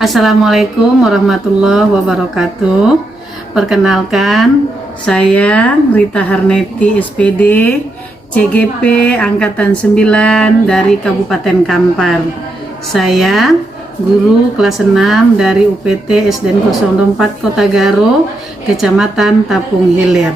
Assalamualaikum warahmatullahi wabarakatuh. Perkenalkan, saya Rita Harneti SPD, CGP Angkatan 9 dari Kabupaten Kampar. Saya guru kelas 6 dari UPT SDN 04 Kota Garo, Kecamatan Tapung Hilir.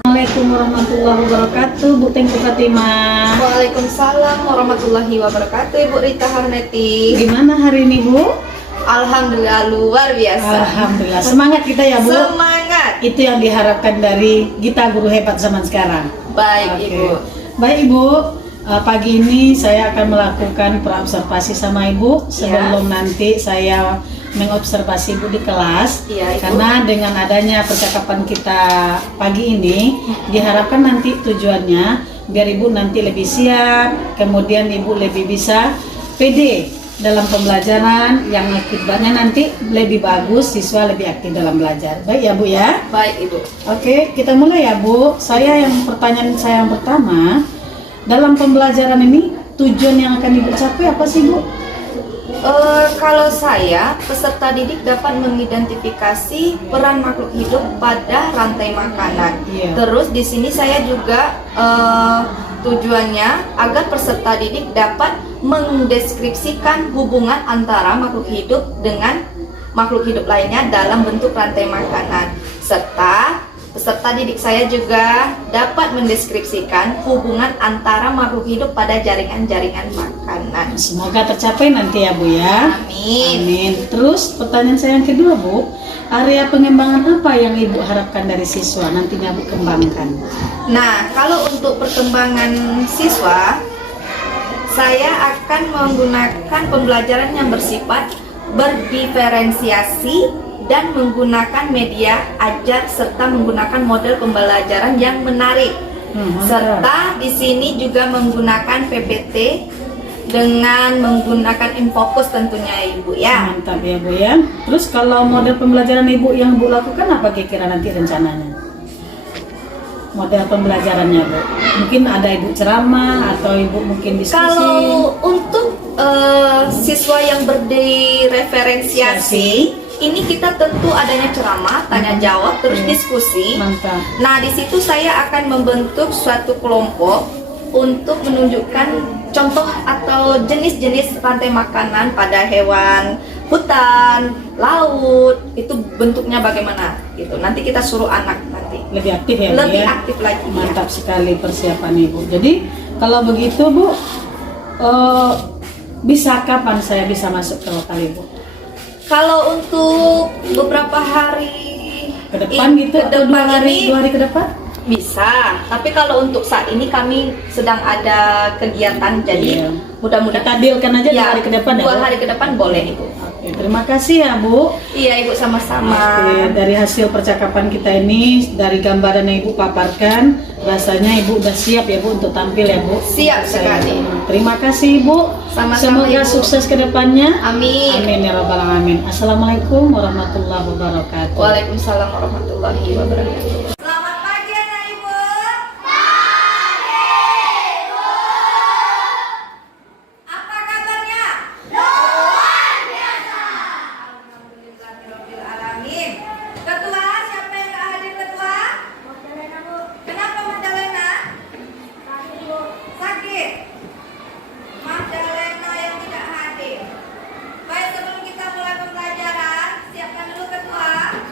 Assalamualaikum warahmatullahi wabarakatuh, Bu Tengku Fatimah. Waalaikumsalam warahmatullahi wabarakatuh, Ibu Rita Harneti. Gimana hari ini, Bu? Alhamdulillah luar biasa. Alhamdulillah, semangat kita ya, Bu. Semangat. Itu yang diharapkan dari kita guru hebat zaman sekarang. Baik, Oke. Ibu. Baik, Ibu. Pagi ini saya akan melakukan praobservasi sama Ibu sebelum nanti saya mengobservasi Ibu di kelas. Iya, Ibu. Karena dengan adanya percakapan kita pagi ini diharapkan nanti tujuannya biar Ibu nanti lebih siap, kemudian Ibu lebih bisa pede dalam pembelajaran, yang akibatnya nanti lebih bagus, siswa lebih aktif dalam belajar. Baik ya, Bu ya? Baik, Ibu. Oke, kita mulai ya, Bu. Pertanyaan saya yang pertama, dalam pembelajaran ini tujuan yang akan Ibu capai apa sih, Bu? Kalau saya, peserta didik dapat mengidentifikasi peran makhluk hidup pada rantai makanan. Iya. Terus di sini saya juga tujuannya agar peserta didik dapat mendeskripsikan hubungan antara makhluk hidup dengan makhluk hidup lainnya dalam bentuk rantai makanan. Serta peserta didik saya juga dapat mendeskripsikan hubungan antara makhluk hidup pada jaringan-jaringan makanan. Semoga tercapai nanti ya, Bu ya. Amin. Amin. Terus pertanyaan saya yang kedua, Bu, area pengembangan apa yang Ibu harapkan dari siswa nantinya Bu kembangkan? Nah, kalau untuk perkembangan siswa, saya akan menggunakan pembelajaran yang bersifat berdiferensiasi dan menggunakan media ajar serta menggunakan model pembelajaran yang menarik. Serta di sini juga menggunakan PPT dengan menggunakan Infocus tentunya, Ibu ya. Mantap ya, Bu ya. Terus kalau model pembelajaran Ibu yang Bu lakukan apa kira-kira nanti rencananya? Model pembelajarannya, Bu. Mungkin ada Ibu ceramah atau Ibu mungkin diskusi. Kalau untuk siswa yang berdiferensiasi, ini kita tentu adanya ceramah, tanya jawab, terus diskusi. Mantap. Nah, di situ saya akan membentuk suatu kelompok untuk menunjukkan contoh atau jenis-jenis rantai makanan pada hewan hutan, laut, itu bentuknya bagaimana gitu. Nanti kita suruh anak nanti Lebih aktif ya, Bu lebih ya? aktif lagi. Mantap sekali persiapan Ibu. Jadi kalau begitu, Bu, bisa kapan saya bisa masuk ke lokal Ibu? Kalau untuk beberapa hari Ke depan gitu atau dua hari ke depan? bisa, tapi kalau untuk saat ini kami sedang ada kegiatan, jadi Iya. mudah-mudahan Kita dealkan aja 2 hari ke depan ya, 2 Bu? hari ke depan boleh, Ibu. Oke, terima kasih ya, Bu. Iya, Ibu, sama-sama. Oke, dari hasil percakapan kita ini, dari gambaran yang Ibu paparkan, rasanya Ibu udah siap ya, Bu, untuk tampil ya, Bu? Siap sekali. Terima kasih, Bu. Sama-sama, Semoga Ibu. sukses ke depannya. Amin. Amin ya rabbal alamin. Assalamualaikum warahmatullahi wabarakatuh. Waalaikumsalam warahmatullahi wabarakatuh. Selamat pagi, anak Ibu. Apa kabarnya? Luar biasa. Alhamdulillahirabbil alamin. Ketua, siapa yang tak hadir, Ketua? Magdalena, Bu. Kenapa Magdalena? Sakit, Bu. Sakit. Magdalena yang tidak hadir. Baik, sebelum kita mulai pembelajaran, siapkan dulu Ketua.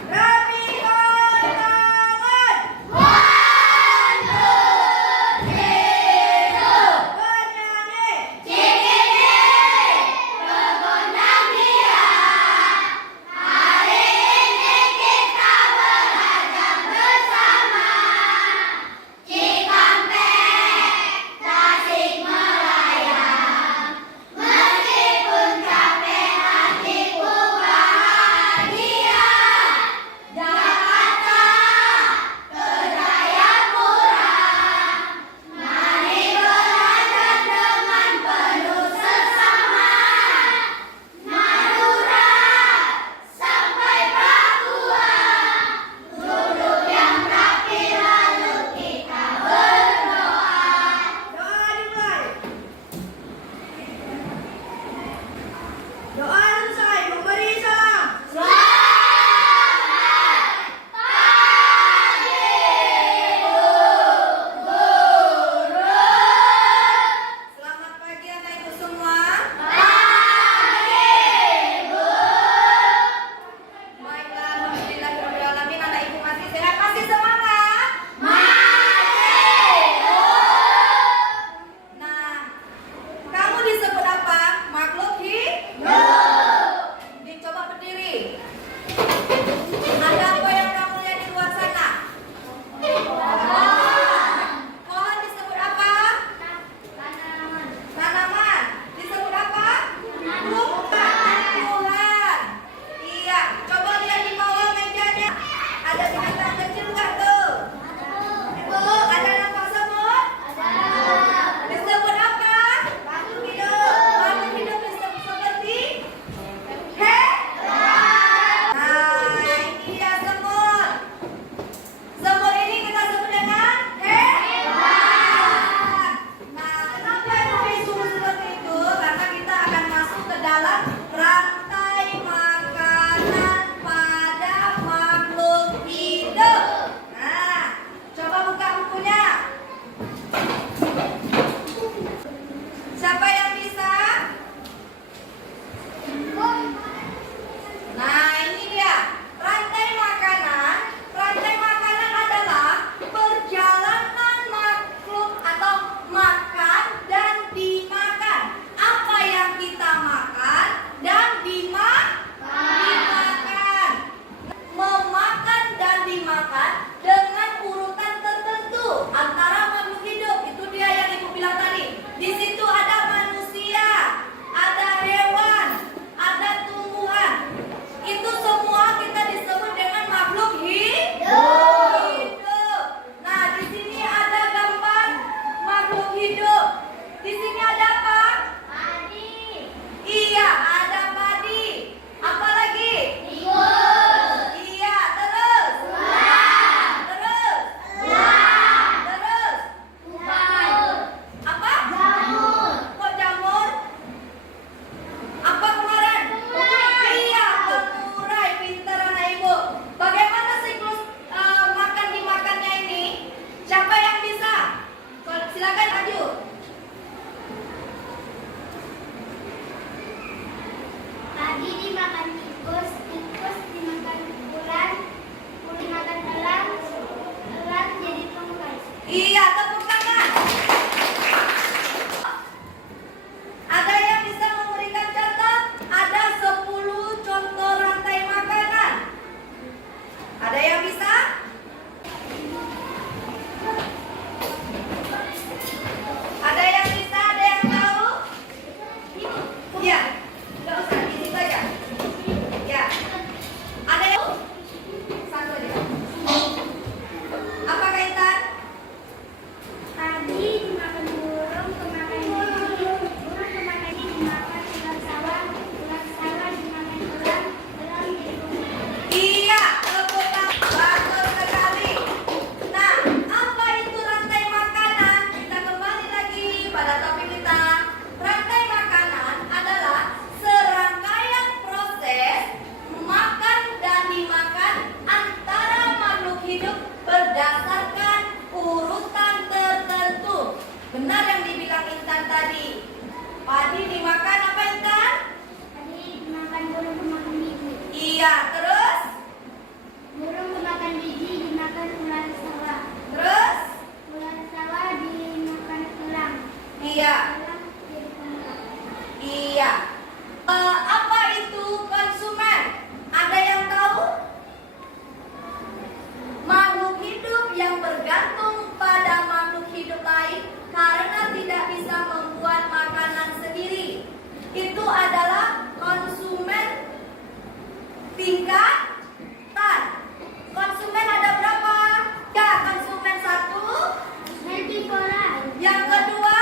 Rapi Kolongan. Padi dimakan tikus, tikus dimakan ular, ular dimakan elang, elang jadi tungkai. Iya, tepuk tangan. Ada yang bisa memberikan contoh? Ada 10 contoh rantai makanan. Ada yang bisa? Ada yang bisa? Ada yang tahu? Ya, nggak usah, di situ aja. Ya, ada yang? Satu aja. Apa kaitan? Padi dimakan burung, kemakan gigi, burung kemakan gigi dimakan ular sawah dimakan elang, elang jadi tungkai. Iya, tepuk tangan. Betul sekali. Nah, apa itu rantai makanan? Kita kembali lagi pada topik kita. Rantai makanan adalah serangkaian proses makan dan dimakan antara makhluk hidup berdasarkan urutan tertentu. Benar yang dibilang Intan tadi. Padi dimakan apa, Intan? Padi dimakan burung kemakan gigi, Iya, terus? burung kemakan gigi dimakan ular sawah, Terus? ular sawah dimakan elang, Iya. elang jadi tungkai. Iya. Apa itu konsumen? Ada yang tahu? Makhluk hidup yang bergantung pada makhluk hidup lain karena tidak bisa membuat makanan sendiri. Itu adalah konsumen tingkatan. Konsumen ada berapa? Ya, konsumen satu. Herbivora, Yang kedua,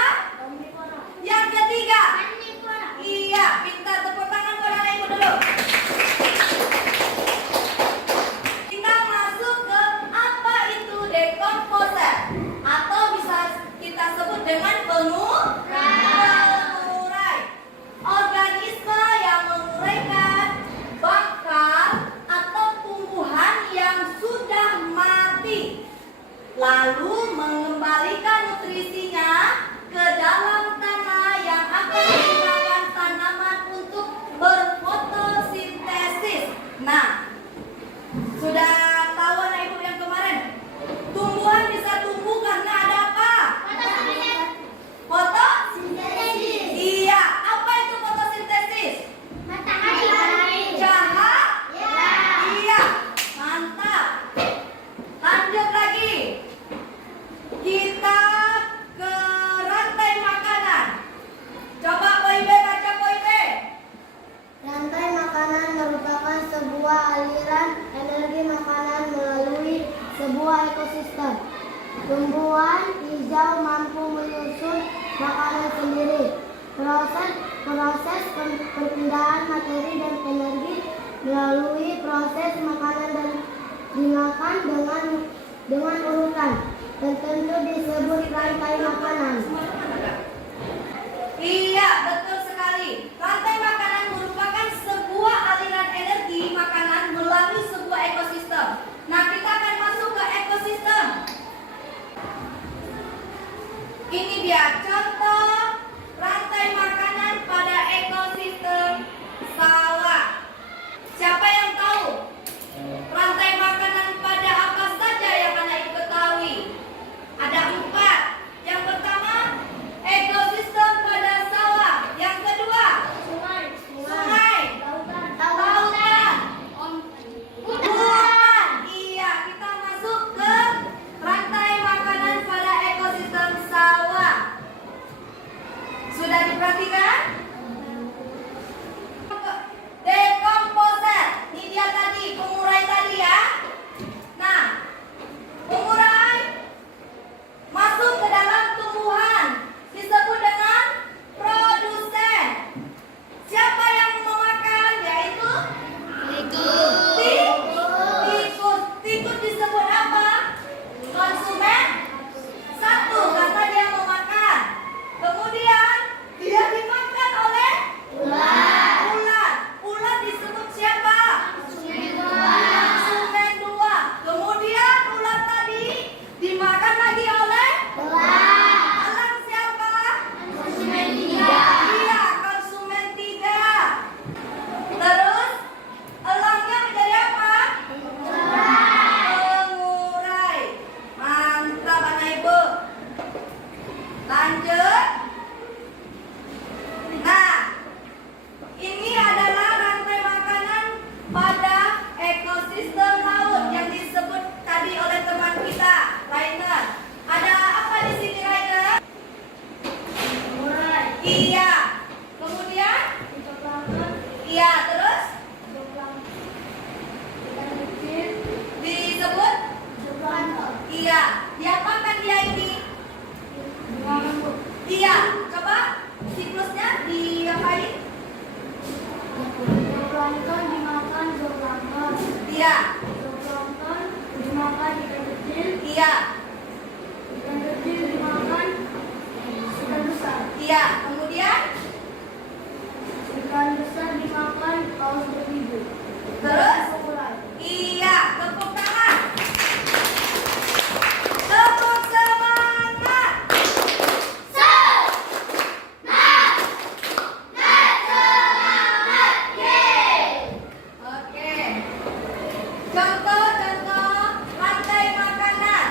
omnivora, yang ketiga. karnivora. Iya, pintar, tepuk tangan buat anak ibu dulu. Kita masuk ke apa itu decomposer atau bisa kita sebut dengan pengurai. Organisme yang menguraikan bakal atau tumbuhan yang sudah mati, lalu mengembalikan nutrisinya ke dalam tanah yang akan menggunakan tanaman untuk berfotosintesis. Nah, sudah tahu anak ibu yang kemarin, tumbuhan bisa tumbuh karena ada apa? Fotosintesis. Iya, apa itu fotosintesis? Matahari. Cahaya. Iya, mantap. Lanjut lagi. Kita ke rantai makanan. Coba Boybe baca Boybe. Rantai makanan merupakan sebuah aliran energi makanan melalui sebuah ekosistem. Tumbuhan hijau mampu menyusun makanan sendiri. Proses perpindahan materi dan energi melalui proses makanan dan dimakan dengan urutan tertentu disebut rantai makanan. Iya, betul sekali. Rantai makanan merupakan sebuah aliran energi makanan melalui sebuah ekosistem. Nah, kita akan masuk ke ekosistem. Ini dia contoh rantai makanan pada ekosistem sawah. Siapa yang tahu rantai makanan pada apa saja yang anak ibu ketahui? Ada 4. Yang pertama, ekosistem pada sawah. Plankton dimakan zooplankton. Iya. Zooplankton dimakan ikan kecil. Iya. Ikan kecil dimakan ikan besar. Iya. Kemudian Ikan besar dimakan paus berhidung. terus? Krokodil. Iya. Tepuk tangan. Tepuk semangat. Oke. Contoh-contoh rantai makanan.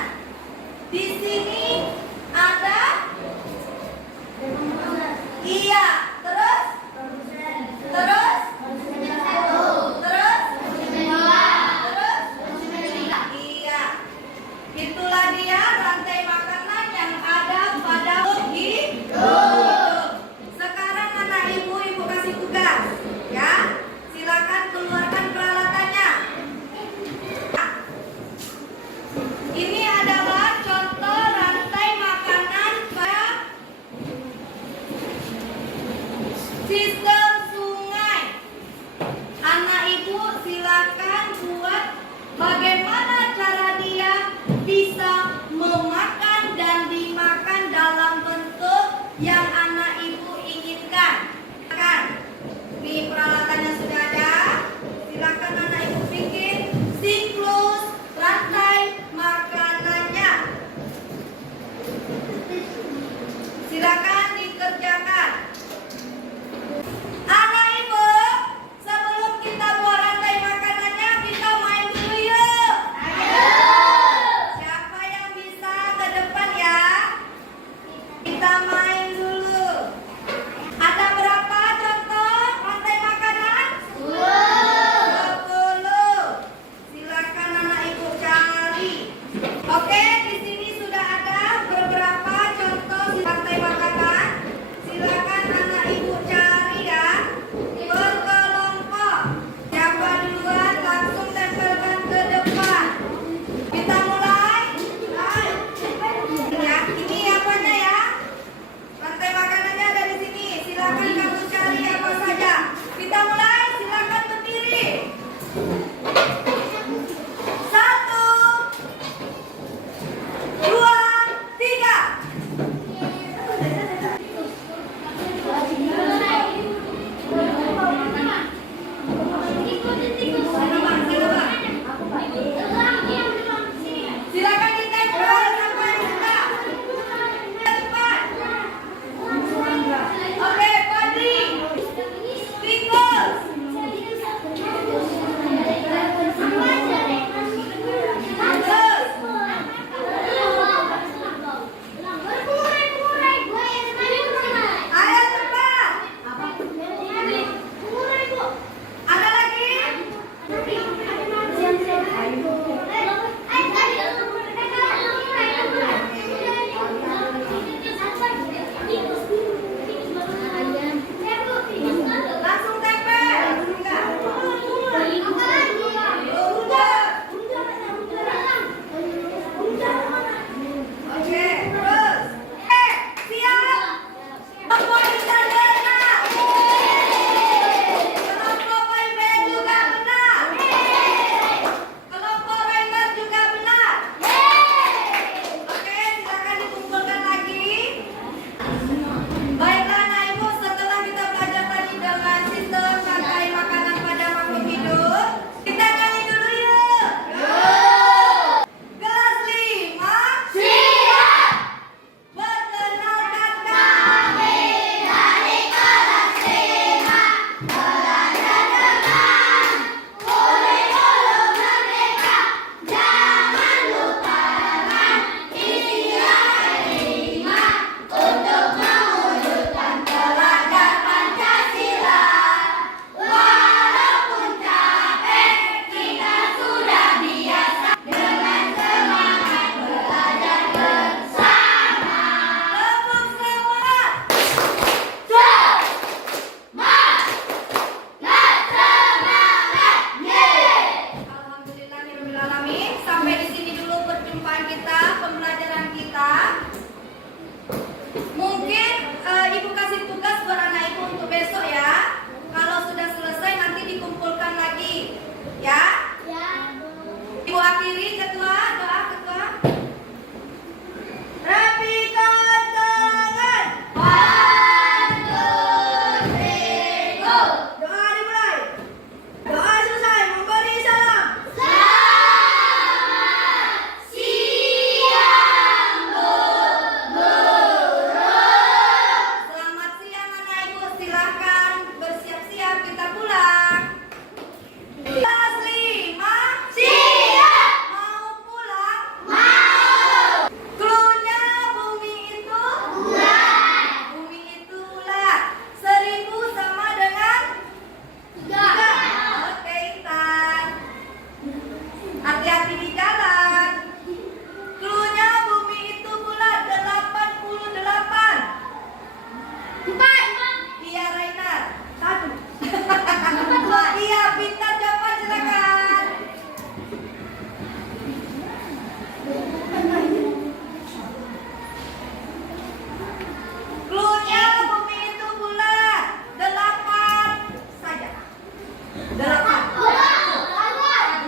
8.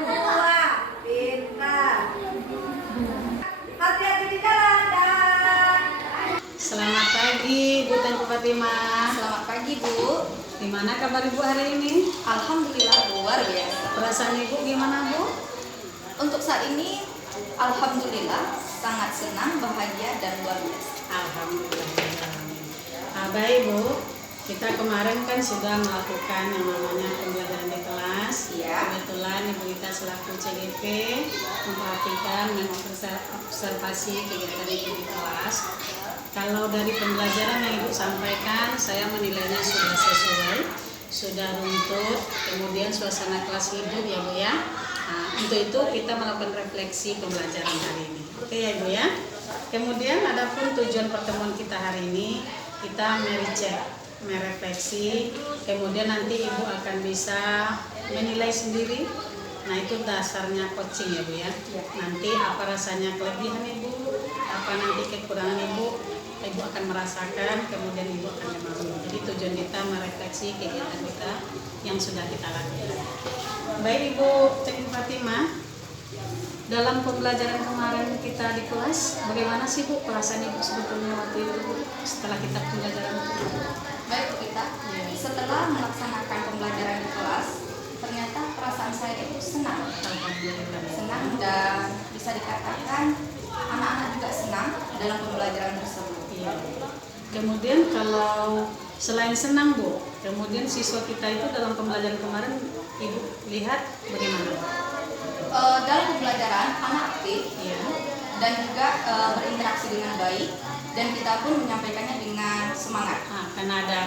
2. Pintar. Hati-hati di jalan dan Selamat pagi Bu Tengku Fatimah. selamat pagi Bu. Gimana kabar Ibu hari ini? Alhamdulillah luar biasa. Perasaan Ibu gimana Bu? Untuk saat ini alhamdulillah sangat senang, bahagia dan luar biasa. Alhamdulillah. Baik Bu, kita kemarin kan sudah melakukan yang namanya pembelajaran di kelas. Iya. Kebetulan Ibu Ita selaku CGP memperhatikan, mengobservasi kegiatan Ibu di kelas. Kalau dari pembelajaran yang Ibu sampaikan, saya menilainya sudah sesuai, sudah runtut, kemudian suasana kelas hidup ya Bu ya. Nah, untuk itu kita melakukan refleksi pembelajaran hari ini. Oke ya Ibu ya. Kemudian adapun tujuan pertemuan kita hari ini, kita merecek, merefleksi, kemudian nanti Ibu akan bisa menilai sendiri. Nah itu dasarnya coaching ya Bu ya. Nanti apa rasanya kelebihan Ibu, apa nanti kekurangan Ibu akan merasakan, kemudian Ibu akan memahami. Jadi tujuan kita merefleksi kegiatan kita yang sudah kita lakukan. Baik Ibu Tengku Fatimah, dalam pembelajaran kemarin kita di kelas, bagaimana sih Bu perasaan Ibu sebetulnya waktu itu Bu, setelah kita pembelajaran itu? Baik Bu Ita, setelah melaksanakan pembelajaran di kelas, ternyata perasaan saya itu senang. Alhamdulillah. Senang dan bisa dikatakan anak-anak juga senang dalam pembelajaran tersebut. Iya. Kemudian kalau selain senang Bu, kemudian siswa kita itu dalam pembelajaran kemarin Ibu lihat bagaimana? Dalam pembelajaran anak aktif Iya. dan juga berinteraksi dengan baik, dan kita pun menyampaikannya dengan semangat. Karena ada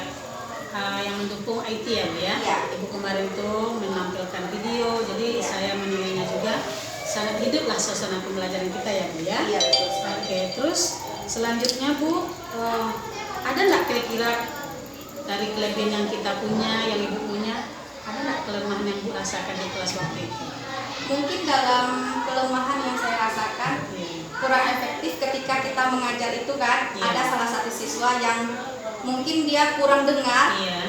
yang mendukung IT ya Bu ya. Iya. Ibu kemarin tuh menampilkan video, jadi saya menilainya juga sangat hiduplah suasana pembelajaran kita ya Bu ya. Iya betul sekali. Oke, terus selanjutnya Bu, ada nggak kira-kira dari kelebihan yang kita punya, yang Ibu punya, ada nggak kelemahan yang Bu rasakan di kelas waktu itu? Mungkin dalam kelemahan yang saya rasakan Iya. kurang efektif ketika kita mengajar itu kan, Iya. ada salah satu siswa yang mungkin dia kurang dengar, Iya.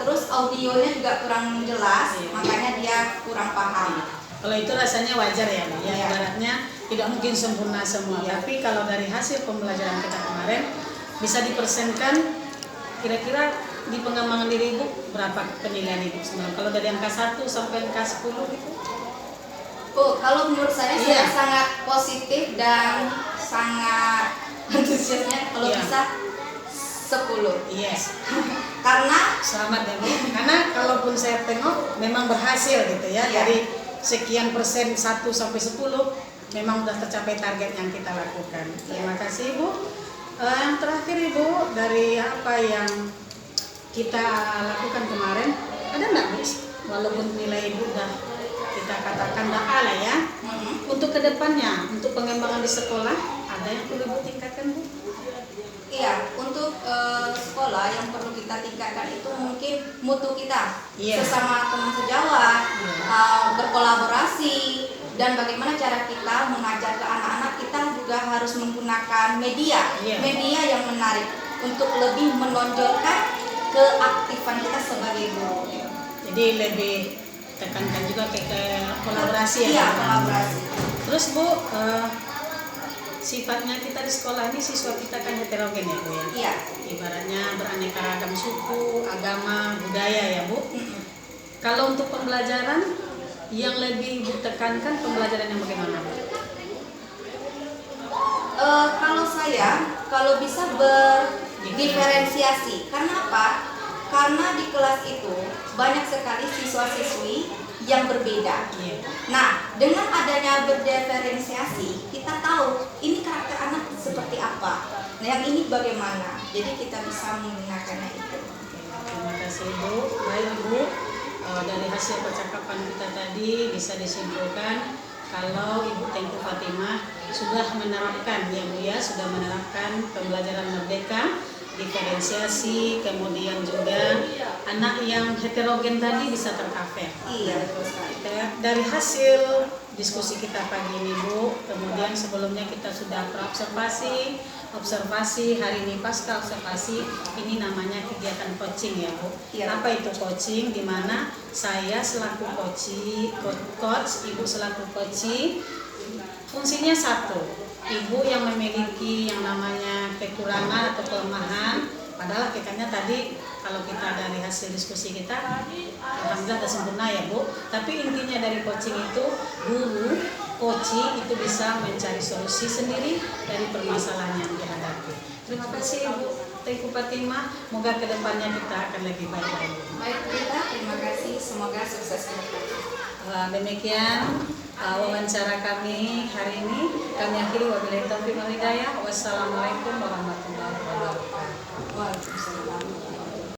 terus audionya juga kurang jelas, Iya. makanya dia kurang paham. Kalau itu rasanya wajar ya Bu ya, Iya. ibaratnya tidak mungkin sempurna semua. Iya. Tapi kalau dari hasil pembelajaran kita kemarin bisa dipersenkan, kira-kira di pengembangan diri Ibu berapa penilaian Ibu sebenarnya? Kalau dari angka 1 sampai angka 10 gitu? Kalau menurut saya, Iya. saya sangat positif dan sangat antusiasnya kalau Iya. bisa 10. Yes. Karena Selamat ya Bu. Karena kalaupun saya tengok memang berhasil gitu ya. Iya. Dari sekian persen 1 sampai 10 memang sudah tercapai target yang kita lakukan. Terima kasih Bu. Yang terakhir Ibu, dari apa yang kita lakukan kemarin, ada nggak Bu? Walaupun nilai Ibu udah kita katakan udah A lah ya. Untuk kedepannya, untuk pengembangan di sekolah, ada yang perlu Ibu tingkatkan Bu? iya, untuk sekolah yang perlu kita tingkatkan itu mungkin mutu kita, Iya. sesama teman sejawat, Iya. berkolaborasi, dan bagaimana cara kita mengajar ke anak-anak. Kita juga harus menggunakan media, Iya. media yang menarik untuk lebih menonjolkan keaktifan kita sebagai guru. Jadi lebih tekankan juga ke kolaborasi ya. Iya, Bu? kolaborasi. Terus Bu, sifatnya kita di sekolah ini siswa kita kan heterogen ya Bu ya. Iya. Ibaratnya beraneka ragam suku, agama, budaya ya Bu. Kalau untuk pembelajaran yang lebih Ibu tekankan pembelajaran yang bagaimana Bu? Kalau saya, kalau bisa berdiferensiasi. Karena apa? Karena di kelas itu banyak sekali siswa-siswi yang berbeda. Iya. Nah, dengan adanya berdiferensiasi, kita tahu ini karakter anak seperti apa. Nah, yang ini bagaimana. Jadi kita bisa menggunakannya itu. Terima kasih Bu. Baik Bu, dari hasil percakapan kita tadi bisa disimpulkan kalau Ibu Tengku Fatimah sudah menerapkan ya Bu ya, sudah menerapkan pembelajaran merdeka diferensiasi, kemudian juga anak yang heterogen tadi bisa tercover. Iya, betul sekali. Dari hasil diskusi kita pagi ini Bu, kemudian sebelumnya kita sudah observasi hari ini pasca observasi ini namanya kegiatan coaching ya Bu. Iya. Apa itu coaching? Di mana saya selaku coach, Ibu selaku coaching, fungsinya satu. Ibu yang memiliki yang namanya kekurangan atau kelemahan, padahal hakikatnya tadi kalau kita dari hasil diskusi kita alhamdulillah sudah sempurna ya Bu, tapi intinya dari coaching itu guru coaching itu bisa mencari solusi sendiri dari permasalahan yang dihadapi. Terima kasih Bu Tengku Fatimah, semoga kedepannya kita akan lebih baik lagi. Baik kita, terima kasih. Semoga sukses ke depan. Demikian wawancara kami hari ini. Kami akhiri wabillahi taufiq wal hidayah. Wassalamualaikum warahmatullahi wabarakatuh. Waalaikumsalam.